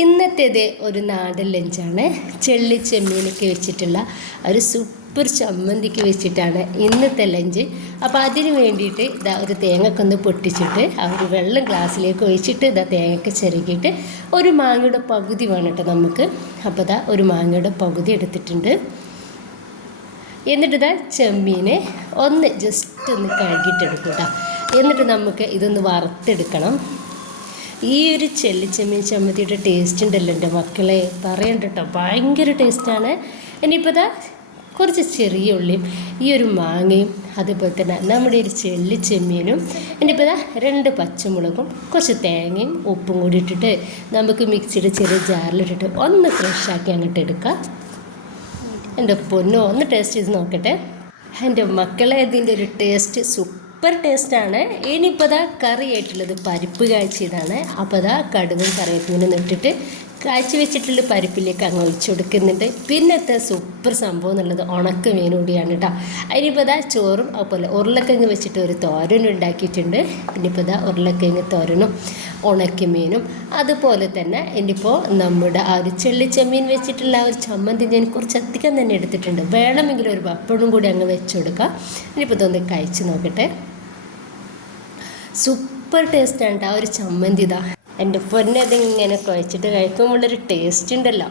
ഇന്നത്തേത് ഒരു നാടൻ ലഞ്ചാണ്. ചെള്ളി ചെമ്മീനൊക്കെ വെച്ചിട്ടുള്ള ഒരു സൂപ്പർ ചമ്മന്തിക്ക് വെച്ചിട്ടാണ് ഇന്നത്തെ ലഞ്ച്. അപ്പോൾ അതിന് വേണ്ടിയിട്ട് ഇതാ ഒരു തേങ്ങക്കൊന്ന് പൊട്ടിച്ചിട്ട് ആ ഒരു വെള്ളം ഗ്ലാസ്സിലേക്ക് ഒഴിച്ചിട്ട് ഇതാ തേങ്ങയ്ക്ക് ചെറുകിയിട്ട് ഒരു മാങ്ങയുടെ പകുതി വേണം കേട്ടോ നമുക്ക്. അപ്പോൾ ഇതാ ഒരു മാങ്ങയുടെ പകുതി എടുത്തിട്ടുണ്ട്. എന്നിട്ട് ഇതാ ചെമ്മീനെ ഒന്ന് ജസ്റ്റ് ഒന്ന് കഴുകിയിട്ടെടുക്കും കേട്ടോ. എന്നിട്ട് നമുക്ക് ഇതൊന്ന് വറുത്തെടുക്കണം. ഈ ഒരു ചെള്ളിച്ചെമ്മീൻ ചമ്മന്തിയുടെ ടേസ്റ്റ് ഉണ്ടല്ലോ എൻ്റെ മക്കളെ, പറയണ്ട കേട്ടോ, ഭയങ്കര ടേസ്റ്റാണ്. ഇനിയിപ്പോൾ ഇതാ കുറച്ച് ചെറിയ ഉള്ളിയും ഈ ഒരു മാങ്ങയും അതുപോലെ തന്നെ നമ്മുടെ ഒരു ചെള്ളിച്ചെമ്മീനും ഇനിയിപ്പോൾ ഇതാ 2 പച്ചമുളകും കുറച്ച് തേങ്ങയും ഉപ്പും കൂടി ഇട്ടിട്ട് നമുക്ക് മിക്സിയുടെ ചെറിയ ജാറിലിട്ടിട്ട് ഒന്ന് ഫ്രഷാക്കി അങ്ങോട്ട് എടുക്കാം. എൻ്റെ പൊന്നോ, ഒന്ന് ടേസ്റ്റ് ചെയ്ത് നോക്കട്ടെ. എൻ്റെ മക്കളെ, ഇതിൻ്റെ ഒരു ടേസ്റ്റ് സൂപ്പർ ടേസ്റ്റാണ്. ഇനിയിപ്പോൾ ഇതാ കറിയായിട്ടുള്ളത് പരിപ്പ് കാഴ്ചതാണ്. അപ്പോൾ ഇതാ കടുകും കറിവേപ്പിനും ഇട്ടിട്ട് കാഴ്ച വെച്ചിട്ടുള്ള പരിപ്പിലേക്ക് അങ്ങ് ഒഴിച്ചു കൊടുക്കുന്നുണ്ട്. പിന്നത്തെ സൂപ്പർ സംഭവം എന്നുള്ളത് ഉണക്ക മീൻ കൂടിയാണ് കേട്ടോ. അതിനിപ്പോൾ ഇതാ ചോറും അതുപോലെ ഉരുളക്കിഴങ്ങ് വെച്ചിട്ട് ഒരു തോരനും ഉണ്ടാക്കിയിട്ടുണ്ട്. പിന്നിപ്പോൾ ഇതാ ഉരുളക്കിഴങ്ങ് തോരനും ഉണക്കമീനും അതുപോലെ തന്നെ ഇനിയിപ്പോൾ നമ്മുടെ ആ ഒരു ചെള്ളിച്ചെമ്മീൻ വെച്ചിട്ടുള്ള ആ ഒരു ചമ്മന്തി ഞാൻ കുറച്ചധികം തന്നെ എടുത്തിട്ടുണ്ട്. വേണമെങ്കിൽ ഒരു പപ്പടും കൂടി അങ്ങ് വെച്ച് കൊടുക്കാം. ഇനിയിപ്പോൾ ഇതൊന്ന് കഴിച്ച് നോക്കട്ടെ. സൂപ്പർ ടേസ്റ്റാണ് ആ ഒരു ചമ്മന്തി. ഇതാ എൻ്റെ പൊന്നെ, അതിങ്ങനെ കുഴച്ചിട്ട് കഴിക്കുമ്പോഴൊരു ടേസ്റ്റ് ഉണ്ടല്ലോ.